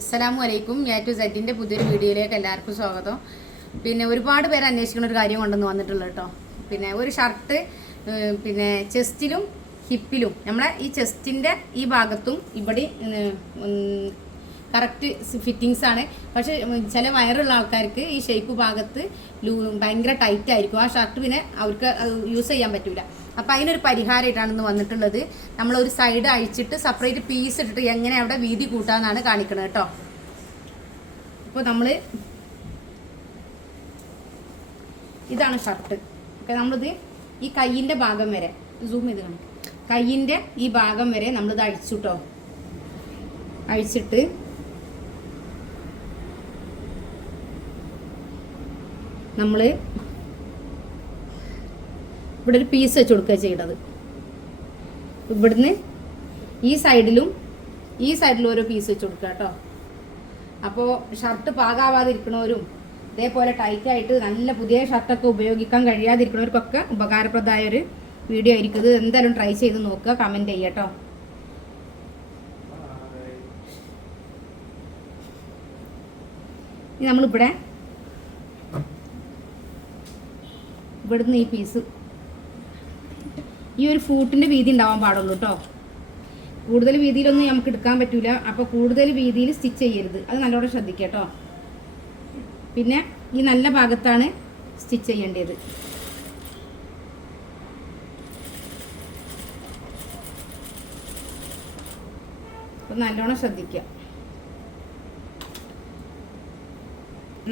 അസ്സലാമു അലൈക്കും. A to സെറ്റിന്റെ പുതിയൊരു വീഡിയോയിലേക്ക് എല്ലാവർക്കും സ്വാഗതം. പിന്നെ ഒരുപാട് പേര് അന്വേഷിക്കുന്ന ഒരു കാര്യം കൊണ്ടുവന്ന് വന്നിട്ടുള്ളൂ കേട്ടോ. പിന്നെ ഒരു ഷർട്ട് പിന്നെ ചെസ്റ്റിലും ഹിപ്പിലും. നമ്മളെ ഈ ചെസ്റ്റിന്റെ ഈ ഭാഗത്തും ഇവിടെ കറക്റ്റ് ഫിറ്റിങ്സ് ആണ്. പക്ഷെ ചില വയറുള്ള ആൾക്കാർക്ക് ഈ ഷേപ്പ് ഭാഗത്ത് ലൂ ഭയങ്കര ടൈറ്റ് ആയിരിക്കും. ആ ഷർട്ട് പിന്നെ അവർക്ക് യൂസ് ചെയ്യാൻ പറ്റൂല. അപ്പോൾ അതിനൊരു പരിഹാരമായിട്ടാണ് ഇന്ന് വന്നിട്ടുള്ളത്. നമ്മളൊരു സൈഡ് അഴിച്ചിട്ട് സെപ്പറേറ്റ് പീസ് ഇട്ടിട്ട് എങ്ങനെ അവിടെ വീതി കൂട്ടാന്നാണ് കാണിക്കുന്നത് കേട്ടോ. അപ്പോൾ നമ്മൾ ഇതാണ് ഷർട്ട് ഓക്കെ നമ്മളിത് ഈ കയ്യിന്റെ ഭാഗം വരെ സൂം ചെയ്ത് കാണിക്കും. കയ്യിന്റെ ഈ ഭാഗം വരെ നമ്മളിത് അഴിച്ചു കേട്ടോ അഴിച്ചിട്ട് നമ്മൾ ഇവിടെ ഒരു പീസ് വെച്ച് കൊടുക്കുക ചെയ്യേണ്ടത് ഇവിടുന്ന് ഈ സൈഡിലും ഈ സൈഡിലും ഓരോ പീസ് വെച്ച് കൊടുക്കുക കേട്ടോ അപ്പോൾ ഷർട്ട് പാകാവാതിരിക്കണവരും ഇതേപോലെ ടൈറ്റായിട്ട് നല്ല പുതിയ ഷർട്ടൊക്കെ ഉപയോഗിക്കാൻ കഴിയാതിരിക്കണവർക്കൊക്കെ ഉപകാരപ്രദമായ ഒരു വീഡിയോ ആയിരിക്കും. ഇത് എന്തായാലും ട്രൈ ചെയ്ത് നോക്കുക കമന്റ് ഇനി നമ്മളിവിടെ ഇവിടുന്ന് ഈ പീസ് ഈ ഒരു ഫൂട്ടിന്റെ വീതി ഉണ്ടാവാൻ പാടുള്ളൂ കേട്ടോ കൂടുതൽ വീതിയിലൊന്നും നമുക്ക് എടുക്കാൻ പറ്റില്ല അപ്പോൾ കൂടുതൽ വീതിയിൽ സ്റ്റിച്ച് ചെയ്യരുത്. അത് നല്ലോണം ശ്രദ്ധിക്കുക കേട്ടോ പിന്നെ ഈ നല്ല ഭാഗത്താണ് സ്റ്റിച്ച് ചെയ്യേണ്ടത്. നല്ലോണം ശ്രദ്ധിക്കുക.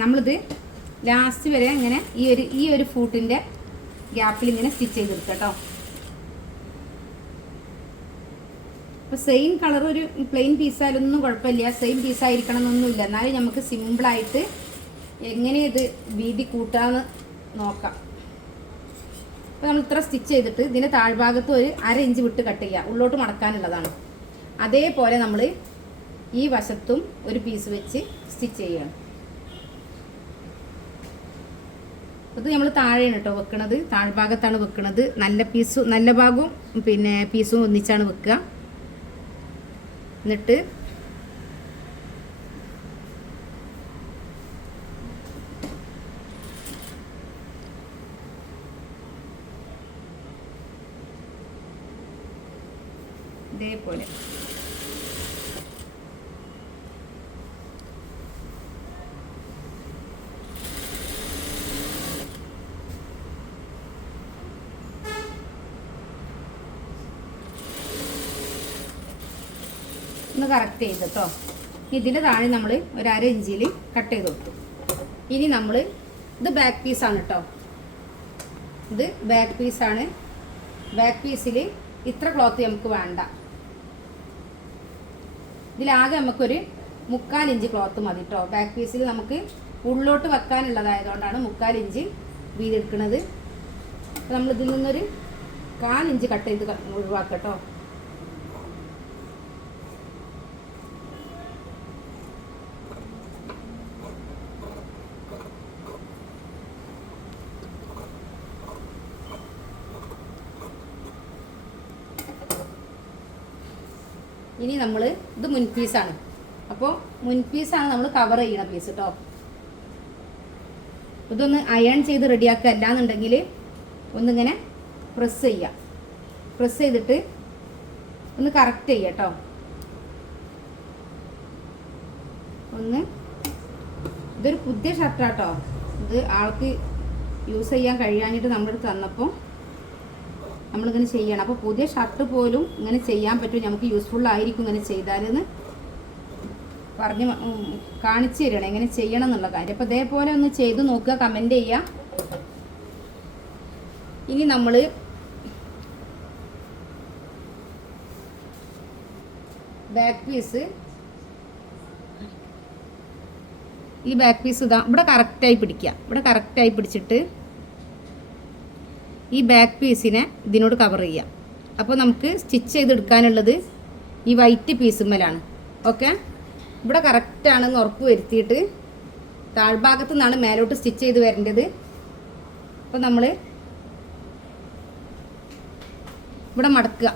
നമ്മളിത് ലാസ്റ്റ് വരെ ഇങ്ങനെ ഈ ഒരു ഈ ഒരു ഫൂട്ടിന്റെ ഗ്യാപ്പിൽ ഇങ്ങനെ സ്റ്റിച്ച് ചെയ്തെടുക്കുക കേട്ടോ അപ്പോൾ സെയിം കളർ ഒരു പ്ലെയിൻ പീസായാലൊന്നും കുഴപ്പമില്ല. സെയിം പീസായിരിക്കണം എന്നൊന്നുമില്ല എന്നാലും നമുക്ക് സിമ്പിളായിട്ട് എങ്ങനെ ഇത് വീതി കൂട്ടാന്ന് നോക്കാം. അപ്പോൾ നമ്മൾ ഇത്ര സ്റ്റിച്ച് ചെയ്തിട്ട് ഇതിന്റെ താഴ്ഭാഗത്ത് ഒരു അര ഇഞ്ച് വിട്ട് കട്ട് ചെയ്യുക ഉള്ളോട്ട് മടക്കാനുള്ളതാണ്. അതേപോലെ നമ്മൾ ഈ വശത്തും ഒരു പീസ് വെച്ച് സ്റ്റിച്ച് ചെയ്യുകയാണ് ഇത് നമ്മൾ താഴെയാണ് കേട്ടോ വെക്കണത്. താഴ്ഭാഗത്താണ് വെക്കണത്. നല്ല പീസും നല്ല ഭാഗവും പിന്നെ പീസും ഒന്നിച്ചാണ് വെക്കുക. എന്നിട്ട് ഇതേപോലെ. ഒന്ന് കറക്റ്റ് ചെയ്ത് കേട്ടോ ഇതിന്റെ താഴെ നമ്മൾ ഒരു അര കട്ട് ചെയ്ത് കൊടുത്തു. ഇനി നമ്മൾ ഇത് ബാക്ക് പീസാണ് കേട്ടോ ഇത് ബാക്ക് പീസാണ് ബാക്ക് പീസിൽ ഇത്ര ക്ലോത്ത് നമുക്ക് വേണ്ട. ഇതിലാകെ നമുക്കൊരു മുക്കാൽ ഇഞ്ച് ക്ലോത്ത് മതി കേട്ടോ ബാക്ക് പീസിൽ നമുക്ക് ഉള്ളോട്ട് വെക്കാനുള്ളതായതുകൊണ്ടാണ് മുക്കാൽ ഇഞ്ച് വീതെടുക്കുന്നത് ഇതിൽ നിന്നൊരു കാലിഞ്ച് കട്ട് ചെയ്ത് ഒഴിവാക്കട്ടോ ഒഴിവാക്കാം കേട്ടോ നമ്മൾ ഇത് മുൻ പീസാണ് അപ്പോൾ മുൻ പീസാണ് നമ്മൾ കവർ ചെയ്യണ പീസ് കേട്ടോ ഇതൊന്ന് അയൺ ചെയ്ത് റെഡിയാക്കുക അല്ലാന്നുണ്ടെങ്കിൽ ഒന്നിങ്ങനെ പ്രസ് ചെയ്യുക പ്രസ് ചെയ്തിട്ട് ഒന്ന് കറക്റ്റ് ചെയ്യുക കേട്ടോ ഒന്ന് ഇതൊരു പുതിയ ഷർട്ടാട്ടോ ഇത് ആൾക്ക് യൂസ് ചെയ്യാൻ കഴിയാഞ്ഞിട്ട് നമ്മുടെ അടുത്ത് തന്നപ്പോൾ നമ്മളിങ്ങനെ ചെയ്യണം. അപ്പോൾ പുതിയ ഷർട്ട് പോലും ഇങ്ങനെ ചെയ്യാൻ പറ്റും. നമുക്ക് യൂസ്ഫുൾ ആയിരിക്കും ഇങ്ങനെ ചെയ്താലെന്ന് പറഞ്ഞ് കാണിച്ചു തരണം. എങ്ങനെ ചെയ്യണം എന്നുള്ള കാര്യം. അപ്പോൾ ഇതേപോലെ ഒന്ന് ചെയ്ത് നോക്കുക കമന്റ് ചെയ്യുക. ഇനി നമ്മൾ ബാക്ക് പീസ് ഈ ബാക്ക് പീസ് ഇതാ ഇവിടെ കറക്റ്റായി പിടിക്കുക. ഇവിടെ കറക്റ്റായി പിടിച്ചിട്ട് ഈ ബാക്ക് പീസിനെ ഇതിനോട് കവർ ചെയ്യാം. അപ്പോൾ നമുക്ക് സ്റ്റിച്ച് ചെയ്തെടുക്കാനുള്ളത് ഈ വൈറ്റ് പീസുമ്മലാണ് ഓക്കെ ഇവിടെ കറക്റ്റാണെന്ന് ഉറപ്പ് വരുത്തിയിട്ട് താഴ്ഭാഗത്തു നിന്നാണ് മേലോട്ട് സ്റ്റിച്ച് ചെയ്ത് വരേണ്ടത്. അപ്പോൾ നമ്മൾ ഇവിടെ മടക്കുക.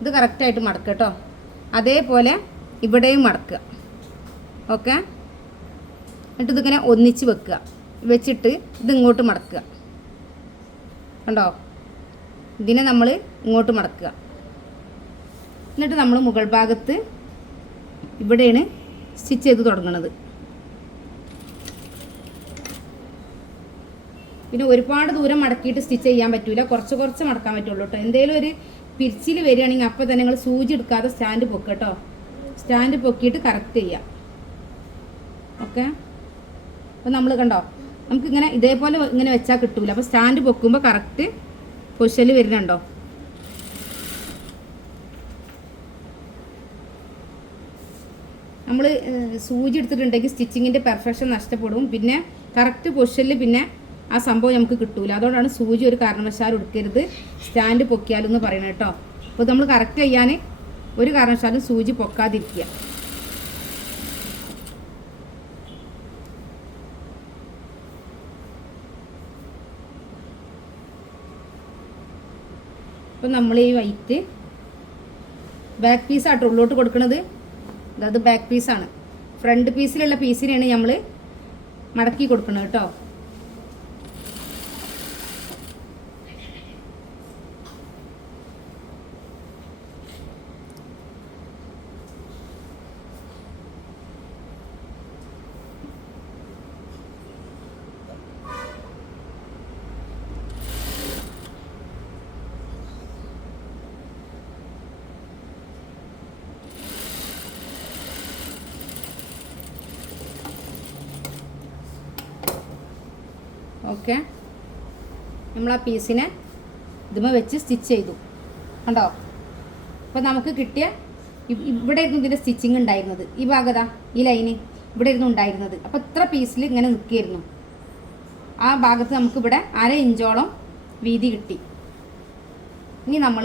ഇത് കറക്റ്റായിട്ട് മടക്കുക കേട്ടോ. അതേപോലെ ഇവിടെയും മടക്കുക. ഓക്കെ എന്നിട്ട് ഇതിങ്ങനെ ഒന്നിച്ച് വെക്കുക. വെച്ചിട്ട് ഇതിങ്ങോട്ട് മടക്കുക. കണ്ടോ? ഇതിനെ നമ്മൾ ഇങ്ങോട്ട് മടക്കുക. എന്നിട്ട് നമ്മൾ മുകൾ ഭാഗത്ത് ഇവിടെയാണ് സ്റ്റിച്ച് ചെയ്ത് തുടങ്ങുന്നത് പിന്നെ ഒരുപാട് ദൂരം മടക്കിയിട്ട് സ്റ്റിച്ച് ചെയ്യാൻ പറ്റില്ല കുറച്ച് കുറച്ച് മടക്കാൻ പറ്റുള്ളൂ കേട്ടോ എന്തെങ്കിലും ഒരു പിരിച്ചിൽ വരികയാണെങ്കിൽ അപ്പോൾ തന്നെ നിങ്ങൾ സൂചി എടുക്കാതെ സ്റ്റാൻഡ് പൊക്കുക കേട്ടോ സ്റ്റാൻഡ് പൊക്കിയിട്ട് കറക്റ്റ് ചെയ്യാം. ഓക്കെ? അപ്പോൾ നമ്മൾ കണ്ടോ? നമുക്കിങ്ങനെ ഇതേപോലെ ഇങ്ങനെ വെച്ചാൽ കിട്ടൂല. അപ്പോൾ സ്റ്റാൻഡ് പൊക്കുമ്പോൾ കറക്റ്റ് പൊസിഷനിൽ വരുന്നുണ്ടോ? നമ്മൾ സൂചി എടുത്തിട്ടുണ്ടെങ്കിൽ സ്റ്റിച്ചിങ്ങിന്റെ പെർഫെക്ഷൻ നഷ്ടപ്പെടും. പിന്നെ കറക്റ്റ് പൊസിഷനിൽ പിന്നെ ആ സംഭവം നമുക്ക് കിട്ടൂല. അതുകൊണ്ടാണ് സൂചി ഒരു കാരണവശാലും എടുക്കരുത്. സ്റ്റാൻഡ് പൊക്കിയാലും എന്ന് പറയുന്നത് കേട്ടോ അപ്പോൾ നമ്മൾ കറക്റ്റ് ചെയ്യാൻ ഒരു കാരണവശാലും സൂചി പൊക്കാതിരിക്കുക. അപ്പോൾ നമ്മൾ ഈ വൈറ്റ് ബാക്ക് പീസ് ആട്ടോ ഉള്ളോട്ട് കൊടുക്കുന്നത് അത് ബാക്ക് പീസാണ് ഫ്രണ്ട് പീസിലുള്ള പീസിനെയാണ് നമ്മൾ മടക്കി കൊടുക്കുന്നത് കേട്ടോ ഓക്കെ നമ്മൾ ആ പീസിനെ ഇതുമ വെച്ച് സ്റ്റിച്ച് ചെയ്തു. കണ്ടോ? അപ്പോൾ നമുക്ക് കിട്ടിയ ഇവിടെ ആയിരുന്നു ഇതിന്റെ സ്റ്റിച്ചിങ് ഉണ്ടായിരുന്നത്. ഈ ഭാഗത ഈ ലൈന് ഇവിടെ ഇരുന്നു ഉണ്ടായിരുന്നത്. അപ്പോൾ ഇത്ര പീസിൽ ഇങ്ങനെ നിൽക്കുകയായിരുന്നു. ആ ഭാഗത്ത് നമുക്കിവിടെ അര ഇഞ്ചോളം വീതി കിട്ടി. ഇനി നമ്മൾ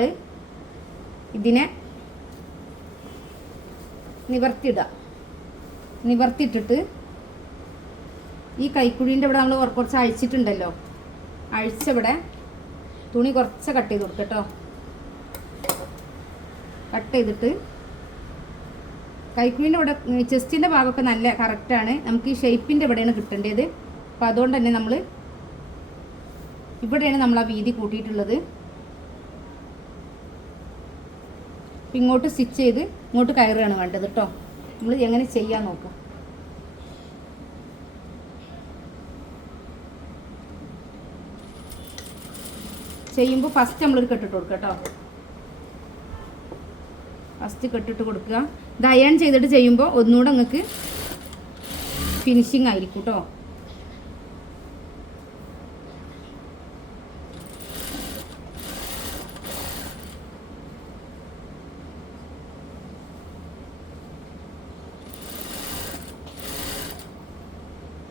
ഇതിനെ നിവർത്തിയിടുക. നിവർത്തിയിട്ടിട്ട് ഈ കൈക്കുഴീന്റെ ഇവിടെ നമ്മൾ കുറച്ച് അഴിച്ചിട്ടുണ്ടല്ലോ. അഴിച്ചവിടെ തുണി കുറച്ച് കട്ട് ചെയ്ത് കൊടുക്കുക കേട്ടോ കട്ട് ചെയ്തിട്ട് കൈക്കുഴീന്റെ ഇവിടെ ചെസ്റ്റിന്റെ ഭാഗമൊക്കെ നല്ല കറക്റ്റാണ് നമുക്ക് ഈ ഷേപ്പിന്റെ ഇവിടെയാണ് കിട്ടേണ്ടത്. അപ്പോൾ അതുകൊണ്ട് തന്നെ നമ്മൾ ഇവിടെയാണ് നമ്മൾ ആ വീതി കൂട്ടിയിട്ടുള്ളത്. അപ്പം ഇങ്ങോട്ട് സ്റ്റിച്ച് ചെയ്ത് ഇങ്ങോട്ട് കയറുകയാണ് വേണ്ടത് കേട്ടോ നമ്മൾ എങ്ങനെ ചെയ്യാൻ നോക്കാം. ചെയ്യുമ്പോൾ ഫസ്റ്റ് നമ്മളൊരു കെട്ടിട്ട് കൊടുക്കുക കേട്ടോ. ഫസ്റ്റ് കെട്ടിട്ട് കൊടുക്കുക. ഇത് അയൺ ചെയ്തിട്ട് ചെയ്യുമ്പോൾ ഒന്നുകൂടെ നിങ്ങൾക്ക് ഫിനിഷിങ് ആയിരിക്കും കേട്ടോ.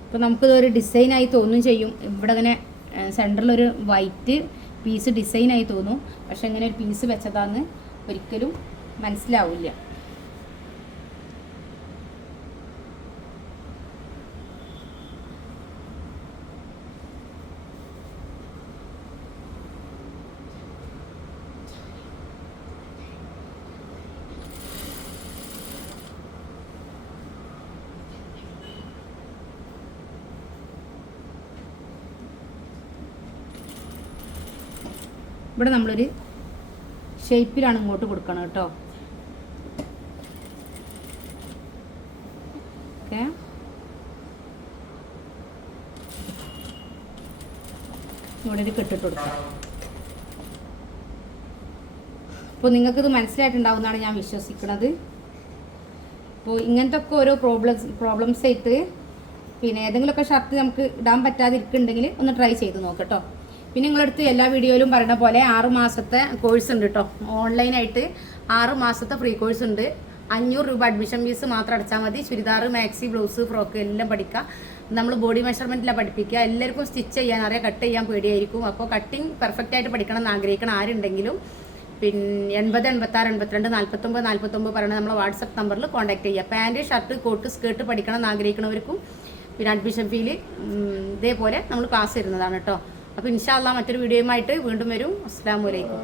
അപ്പോൾ നമുക്കിതൊരു ഡിസൈനായി തോന്നും ചെയ്യും. ഇവിടെ ഇങ്ങനെ സെന്ററിലൊരു വൈറ്റ് പീസ് ഡിസൈനായി തോന്നും പക്ഷെ ഇങ്ങനെ ഒരു പീസ് വെച്ചതാന്ന് ഒരിക്കലും മനസ്സിലാവില്ല. ഇവിടെ നമ്മളൊരു ഷേപ്പിലാണ് ഇങ്ങോട്ട് കൊടുക്കണം കേട്ടോ. ഓക്കെ. ഇവിടെ ഒരു കെട്ടിട്ട് കൊടുക്കാം. അപ്പോൾ നിങ്ങൾക്കിത് മനസ്സിലായിട്ടുണ്ടാവുമെന്നാണ് ഞാൻ വിശ്വസിക്കുന്നത്. അപ്പോൾ ഇങ്ങനത്തെ ഒക്കെ ഓരോ പ്രോബ്ലംസ് പ്രോബ്ലംസ് ആയിട്ട് പിന്നെ ഏതെങ്കിലുമൊക്കെ ഷർട്ട് നമുക്ക് ഇടാൻ പറ്റാതിരിക്കുന്നുണ്ടെങ്കിൽ ഒന്ന് ട്രൈ ചെയ്ത് നോക്കട്ടോ പിന്നെ നിങ്ങളടുത്ത് എല്ലാ വീഡിയോയിലും പറയുന്ന പോലെ ആറ് മാസത്തെ കോഴ്സ് ഉണ്ട് കേട്ടോ ഓൺലൈനായിട്ട് ആറ് മാസത്തെ ഫ്രീ കോഴ്സ് ഉണ്ട്. അഞ്ഞൂറ് രൂപ അഡ്മിഷൻ ഫീസ് മാത്രം അടച്ചാൽ മതി. ചുരിദാർ മാക്സി ബ്ലൗസ് ഫ്രോക്ക് എല്ലാം പഠിക്കുക നമ്മൾ ബോഡി മെഷർമെന്റിലാണ് പഠിപ്പിക്കുക എല്ലാവർക്കും സ്റ്റിച്ച് ചെയ്യാൻ അറിയാം കട്ട് ചെയ്യാൻ പേടിയായിരിക്കും. അപ്പോൾ കട്ടിങ് പെർഫെക്റ്റ് ആയിട്ട് പഠിക്കണം എന്ന് ആഗ്രഹിക്കണം ആരുണ്ടെങ്കിലും പിന്നെ എൺപത് എൺപത്താറ് എൺപത്തിരണ്ട് നാൽപ്പത്തൊമ്പത് നാൽപ്പത്തൊമ്പത് പറയുന്നത് നമ്മളെ വാട്സപ്പ് നമ്പറിൽ കോൺടാക്ട് ചെയ്യുക പാന്റ് ഷർട്ട് കോട്ട് സ്കേർട്ട് പഠിക്കണം എന്ന് ആഗ്രഹിക്കുന്നവർക്കും പിന്നെ അഡ്മിഷൻ ഫീൽ ഇതേപോലെ നമ്മൾ ക്ലാസ് തരുന്നതാണ് കേട്ടോ അപ്പോൾ ഇൻഷാല്ല മറ്റൊരു വീഡിയോയുമായിട്ട് വീണ്ടും വരും. അസ്സാം വലൈക്കും